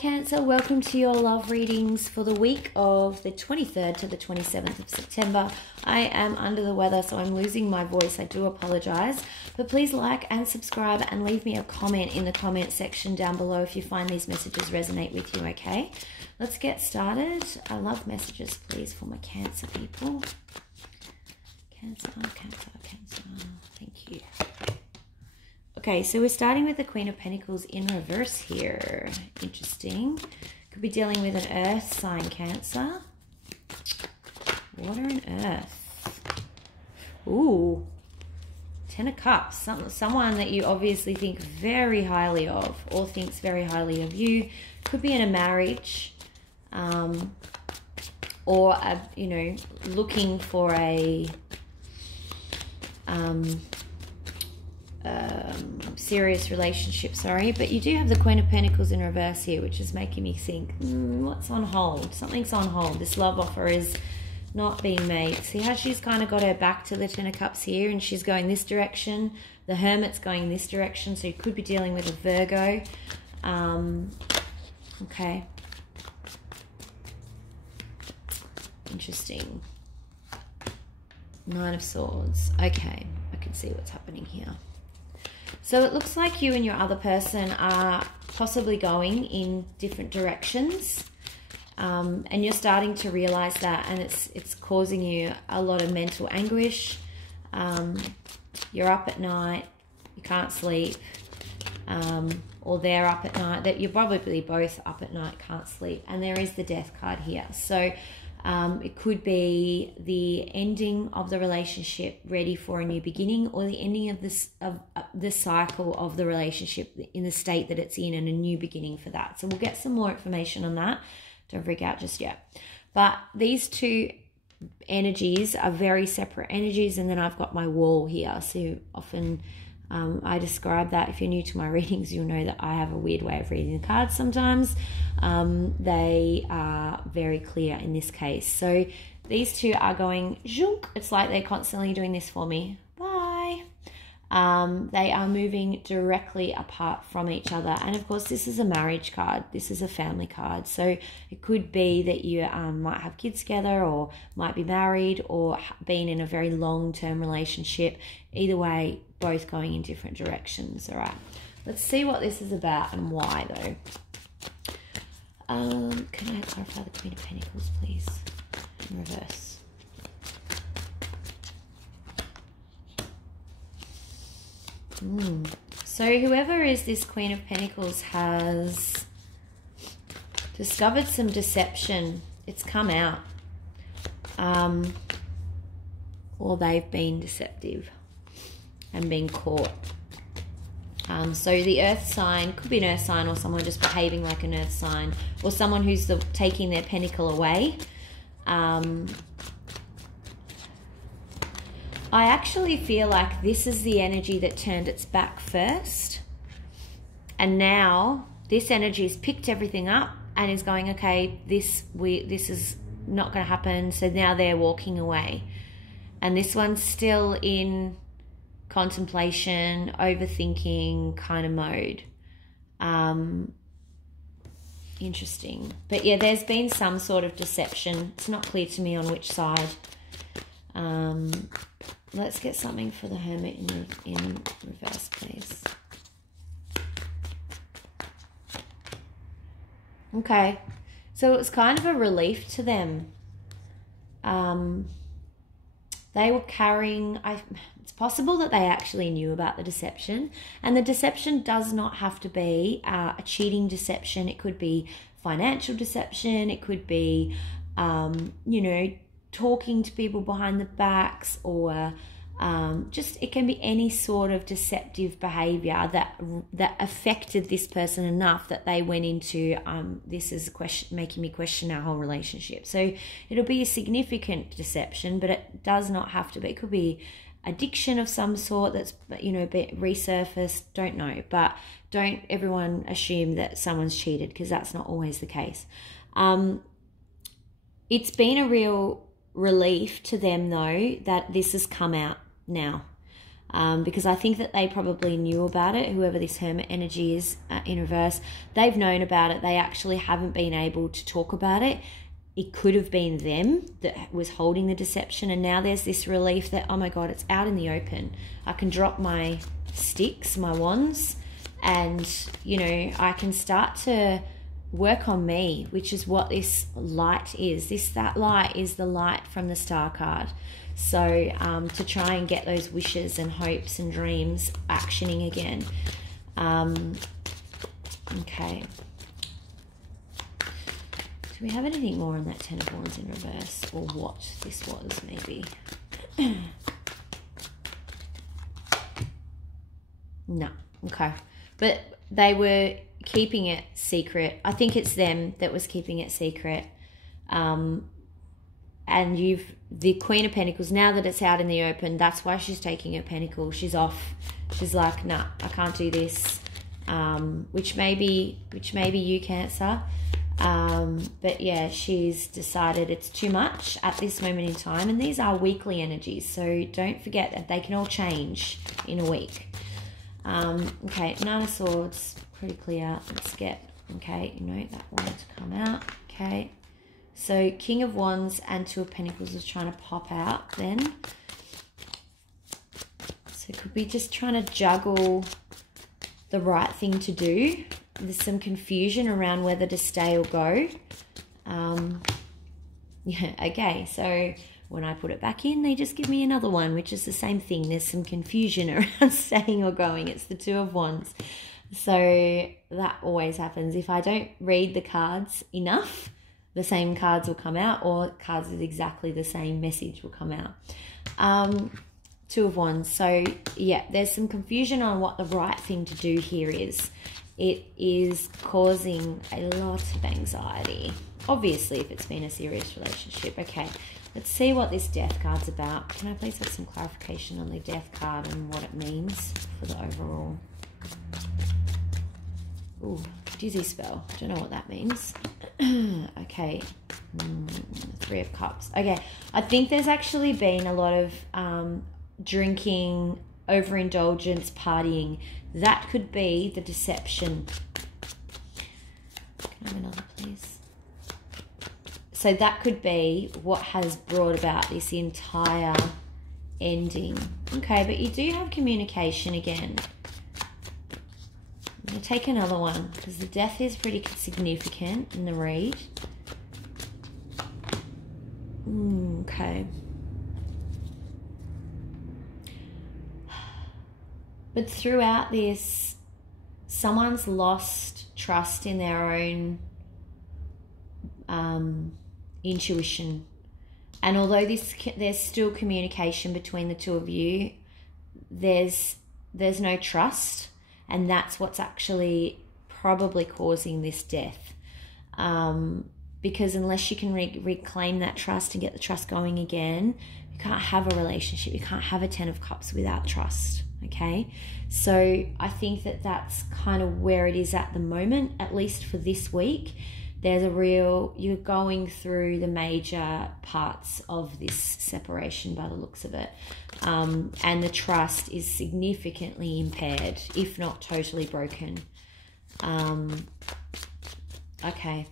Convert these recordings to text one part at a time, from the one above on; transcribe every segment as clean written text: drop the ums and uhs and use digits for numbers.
Cancer, welcome to your love readings for the week of the 23rd to the 27th of September. I am under the weather, so I'm losing my voice. I do apologize, but please like and subscribe and leave me a comment in the comment section down below if you find these messages resonate with you, okay? Let's get started. I love messages, please, for my Cancer people. Cancer, Cancer, Cancer. Thank you. Okay, so we're starting with the Queen of Pentacles in reverse here. Interesting. Could be dealing with an earth sign, Cancer. Water and earth. Ooh. 10 of Cups. Someone that you obviously think very highly of or thinks very highly of you. Could be in a marriage. Or, you know, looking for a... serious relationship, sorry, but you do have the Queen of Pentacles in reverse here, which is making me think, what's on hold? Something's on hold. This love offer is not being made. See how she's kind of got her back to the 10 of Cups here, and she's going this direction. The Hermit's going this direction, so you could be dealing with a Virgo. Okay. Interesting. Nine of Swords. Okay, I can see what's happening here. So it looks like you and your other person are possibly going in different directions, and you're starting to realize that, and it's causing you a lot of mental anguish. You're up at night, you can't sleep, or they're up at night. That you're probably both up at night, can't sleep, and there is the Death card here. So it could be the ending of the relationship, ready for a new beginning, or the ending of the cycle of the relationship in the state that it's in, and a new beginning for that. So we'll get some more information on that. Don't freak out just yet. But these two energies are very separate energies, and then I've got my wall here. So often I describe that. If you're new to my readings, you'll know that I have a weird way of reading the cards sometimes. They are very clear in this case. So these two are going zhunk. It's like they're constantly doing this for me. Bye. They are moving directly apart from each other. And of course, this is a marriage card. This is a family card. So it could be that you might have kids together, or might be married, or been in a very long-term relationship. Either way, both going in different directions. All right, let's see what this is about and why, though. Can I clarify the Queen of Pentacles, please, in reverse? So whoever is this Queen of Pentacles has discovered some deception. It's come out, or they've been deceptive and being caught. So the earth sign could be an earth sign, or someone just behaving like an earth sign, or someone who's taking their pentacle away. I actually feel like this is the energy that turned its back first, and now this energy has picked everything up and is going, okay, this is not going to happen. So now they're walking away, and this one's still in contemplation, overthinking kind of mode. Interesting. But yeah, there's been some sort of deception. It's not clear to me on which side. Let's get something for the Hermit in reverse, please. Okay, so it was kind of a relief to them. They were carrying... It's possible that they actually knew about the deception, and the deception does not have to be a cheating deception. It could be financial deception. It could be, you know, talking to people behind the backs, or just, it can be any sort of deceptive behavior that affected this person enough that they went into, this is a question, making me question our whole relationship. So it'll be a significant deception, but it does not have to be. It could be addiction of some sort that's, you know, a bit resurfaced, don't know. But don't everyone assume that someone's cheated, because that's not always the case. It's been a real relief to them, though, that this has come out now. because I think that they probably knew about it. Whoever this Hermit energy is in reverse, they've known about it. They actually haven't been able to talk about it. It could have been them that was holding the deception, and now there's this relief that, oh my God, it's out in the open. I can drop my sticks, my wands, and, you know, I can start to work on me, which is what this light is. That light is the light from the Star card. So to try and get those wishes and hopes and dreams actioning again. Okay. Do we have anything more on that Ten of Wands in reverse, or what this was maybe? No. Okay. But they were keeping it secret. I think it's them that was keeping it secret. And the Queen of Pentacles, now that it's out in the open, that's why she's taking her pentacle. She's off. She's like, nah, I can't do this. Which may be you, Cancer. But yeah, she's decided it's too much at this moment in time. And these are weekly energies, so don't forget that they can all change in a week. Okay, Nine of Swords, pretty clear. Let's get, okay, you know, that one to come out. Okay, so King of Wands and Two of Pentacles is trying to pop out then. So could be just trying to juggle the right thing to do. There's some confusion around whether to stay or go. Yeah, okay, so when I put it back in, they just give me another one, which is the same thing. There's some confusion around staying or going. It's the Two of Wands. So that always happens. If I don't read the cards enough, the same cards will come out, or cards with exactly the same message will come out. Two of Wands. So yeah, there's some confusion on what the right thing to do here is. It is causing a lot of anxiety. Obviously, if it's been a serious relationship. Okay, let's see what this Death card's about. Can I please have some clarification on the Death card and what it means for the overall? Ooh, dizzy spell. Don't know what that means. Okay, Three of Cups. Okay, I think there's actually been a lot of drinking, overindulgence, partying. That could be the deception. Can I have another, please? So that could be what has brought about this entire ending. Okay, but you do have communication again. I'm going to take another one because the Death is pretty significant in the read. Okay. But throughout this, someone's lost trust in their own intuition. And although there's still communication between the two of you, there's no trust. And that's what's actually probably causing this death. Because unless you can reclaim that trust and get the trust going again, you can't have a relationship. You can't have a Ten of Cups without trust. Okay, so I think that that's kind of where it is at the moment, at least for this week. There's you're going through the major parts of this separation by the looks of it. And the trust is significantly impaired, if not totally broken. Okay.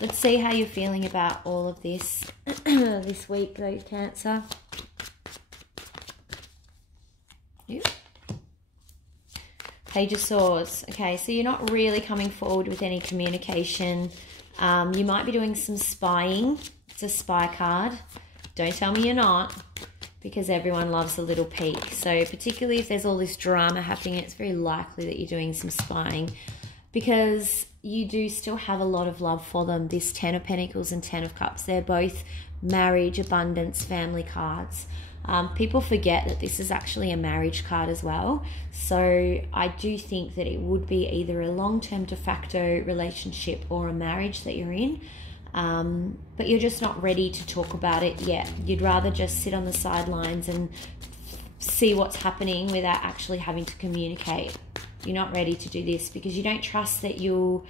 Let's see how you're feeling about all of this this week, though, Cancer. Yep. Page of Swords. Okay, so you're not really coming forward with any communication. You might be doing some spying. It's a spy card. Don't tell me you're not, because everyone loves a little peek. So particularly if there's all this drama happening, it's very likely that you're doing some spying, because you do still have a lot of love for them. This Ten of Pentacles and Ten of Cups, they're both marriage, abundance, family cards. People forget that this is actually a marriage card as well. So I do think that it would be either a long-term de facto relationship or a marriage that you're in. But you're just not ready to talk about it yet. You'd rather just sit on the sidelines and see what's happening without actually having to communicate. You're not ready to do this because you don't trust that you're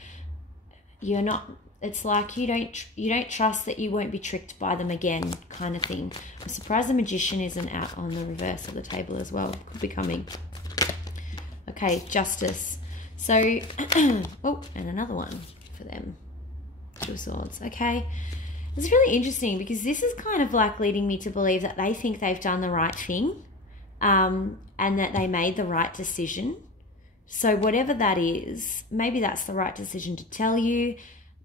not, it's like you don't trust that you won't be tricked by them again, kind of thing. I'm surprised the Magician isn't out on the reverse of the table as well. Could be coming. Okay, Justice. So, oh, and another one for them. Two of Swords. Okay. It's really interesting because this is kind of like leading me to believe that they think they've done the right thing, and that they made the right decision. So whatever that is, maybe that's the right decision to tell you,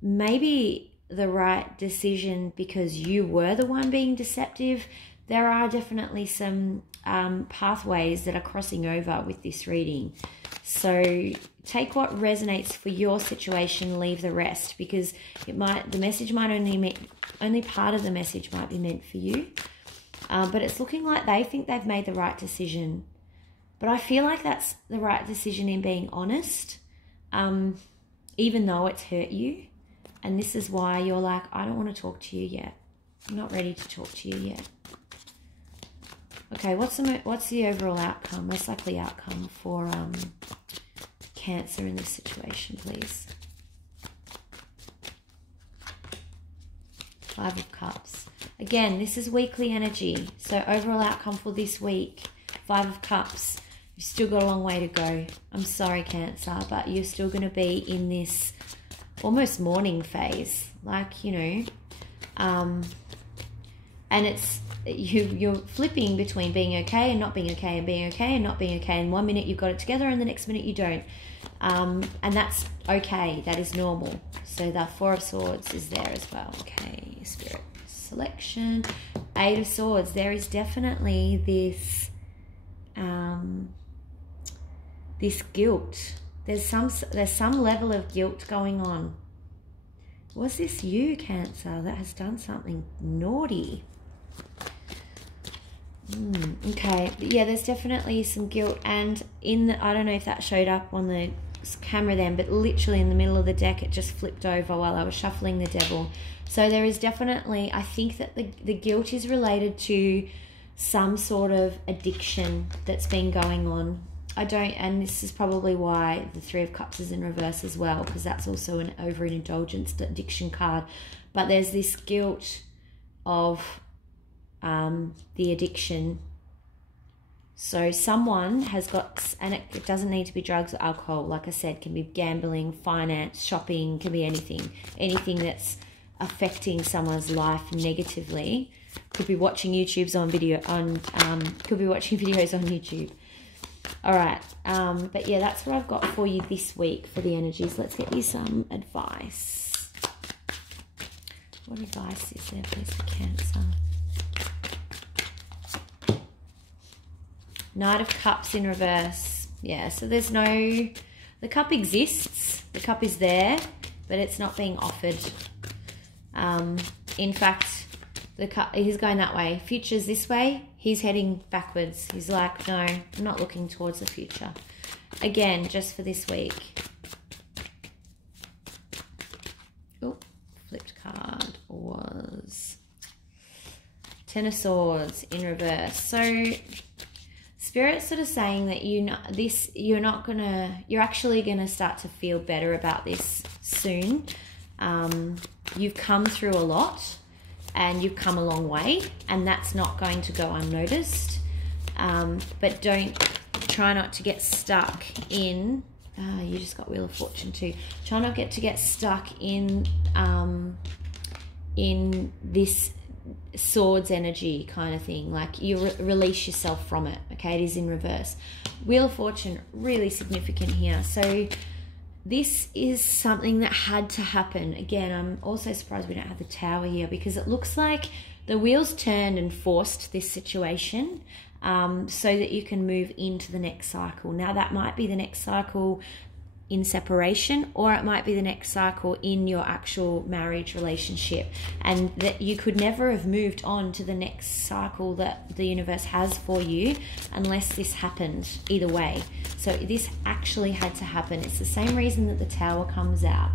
maybe the right decision because you were the one being deceptive. There are definitely some pathways that are crossing over with this reading. So take what resonates for your situation, leave the rest, because the message might only part of the message might be meant for you. But it's looking like they think they've made the right decision. But I feel like that's the right decision in being honest, even though it's hurt you. And this is why you're like, I don't want to talk to you yet. I'm not ready to talk to you yet. Okay, what's the overall outcome, most likely outcome for Cancer in this situation, please? Five of Cups. Again, this is weekly energy. So overall outcome for this week, Five of Cups. You've still got a long way to go. I'm sorry, Cancer, but you're still going to be in this almost mourning phase. Like, you know, and it's, you're flipping between being okay and not being okay and being okay and not being okay. And 1 minute you've got it together and the next minute you don't. And that's okay. That is normal. So the Four of Swords is there as well. Okay, Spirit selection. Eight of Swords. There is definitely this this guilt. There's some level of guilt going on. Was this you, Cancer, that has done something naughty? Okay, yeah, there's definitely some guilt, and I don't know if that showed up on the camera then, but literally in the middle of the deck it just flipped over while I was shuffling the Devil. So there is definitely, I think that the guilt is related to some sort of addiction that's been going on. And this is probably why the Three of Cups is in reverse as well, because that's also an overindulgence addiction card. But there's this guilt of the addiction. So someone has got, and it doesn't need to be drugs or alcohol, like I said, can be gambling, finance, shopping, can be anything that's affecting someone's life negatively. Could be watching could be watching videos on YouTube. All right, but yeah, that's what I've got for you this week for the energies. Let's get you some advice. What advice is there, please, for Cancer? Knight of Cups in reverse. Yeah, so there's the cup exists, the cup is there, but it's not being offered. In fact, the cup, he's going that way. Future's this way, he's heading backwards. He's like, no, I'm not looking towards the future. Again, just for this week. Oh, flipped card was Ten of Swords in reverse. So Spirit's sort of saying that you're actually gonna start to feel better about this soon. You've come through a lot and you've come a long way, and that's not going to go unnoticed. But try not to get stuck in, you just got Wheel of Fortune too. Try not to get stuck in this Swords energy kind of thing. Like you release yourself from it. Okay, it is in reverse. Wheel of Fortune, really significant here. So this is something that had to happen. Again, I'm also surprised we don't have the Tower here, because it looks like the wheels turned and forced this situation so that you can move into the next cycle. Now that might be the next cycle in separation, or it might be the next cycle in your actual marriage relationship, and that you could never have moved on to the next cycle that the universe has for you unless this happened either way. So this actually had to happen. It's the same reason that the Tower comes out.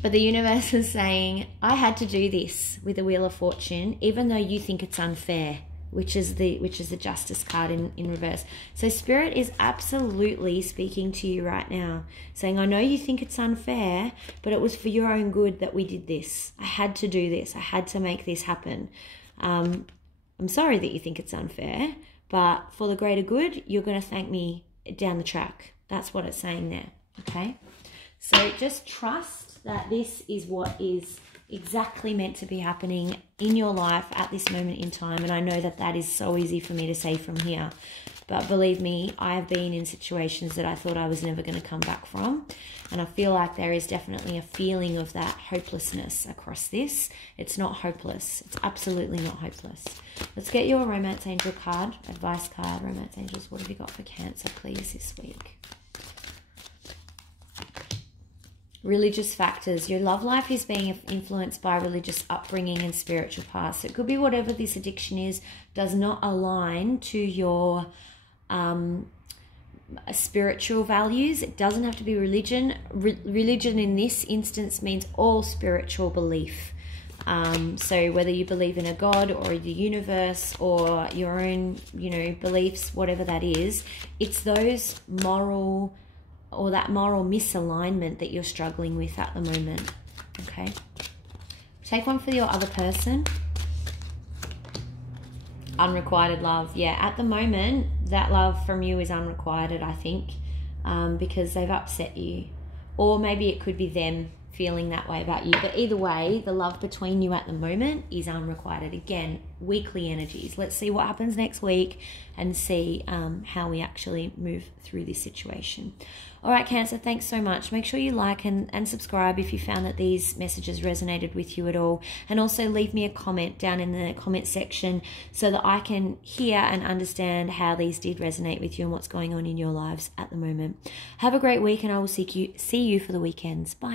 But the universe is saying, I had to do this with the Wheel of Fortune, even though you think it's unfair. which is the Justice card in reverse. So Spirit is absolutely speaking to you right now, saying, I know you think it's unfair, but it was for your own good that we did this. I had to do this. I had to make this happen. I'm sorry that you think it's unfair, but for the greater good, you're going to thank me down the track. That's what it's saying there, okay? So just trust that this is what is exactly meant to be happening in your life at this moment in time. And I know that that is so easy for me to say from here, but believe me, I have been in situations that I thought I was never going to come back from, and I feel like there is definitely a feeling of that hopelessness across this. It's not hopeless. It's absolutely not hopeless. Let's get your romance angel card, advice card. Romance angels, what have you got for Cancer, please, this week? Religious factors. Your love life is being influenced by religious upbringing and spiritual past. It could be whatever this addiction is does not align to your spiritual values. It doesn't have to be religion. Religion in this instance means all spiritual belief. So whether you believe in a God or the universe or your own, beliefs, whatever that is, it's those moral or that moral misalignment that you're struggling with at the moment, okay? Take one for your other person. Unrequited love. Yeah, at the moment, that love from you is unrequited, I think, because they've upset you. Or maybe it could be them feeling that way about you. But either way, the love between you at the moment is unrequited. Again, weekly energies. Let's see what happens next week and see how we actually move through this situation. All right, Cancer, thanks so much. Make sure you like and subscribe if you found that these messages resonated with you at all. And also leave me a comment down in the comment section so that I can hear and understand how these did resonate with you and what's going on in your lives at the moment. Have a great week, and I will see you for the weekends. Bye.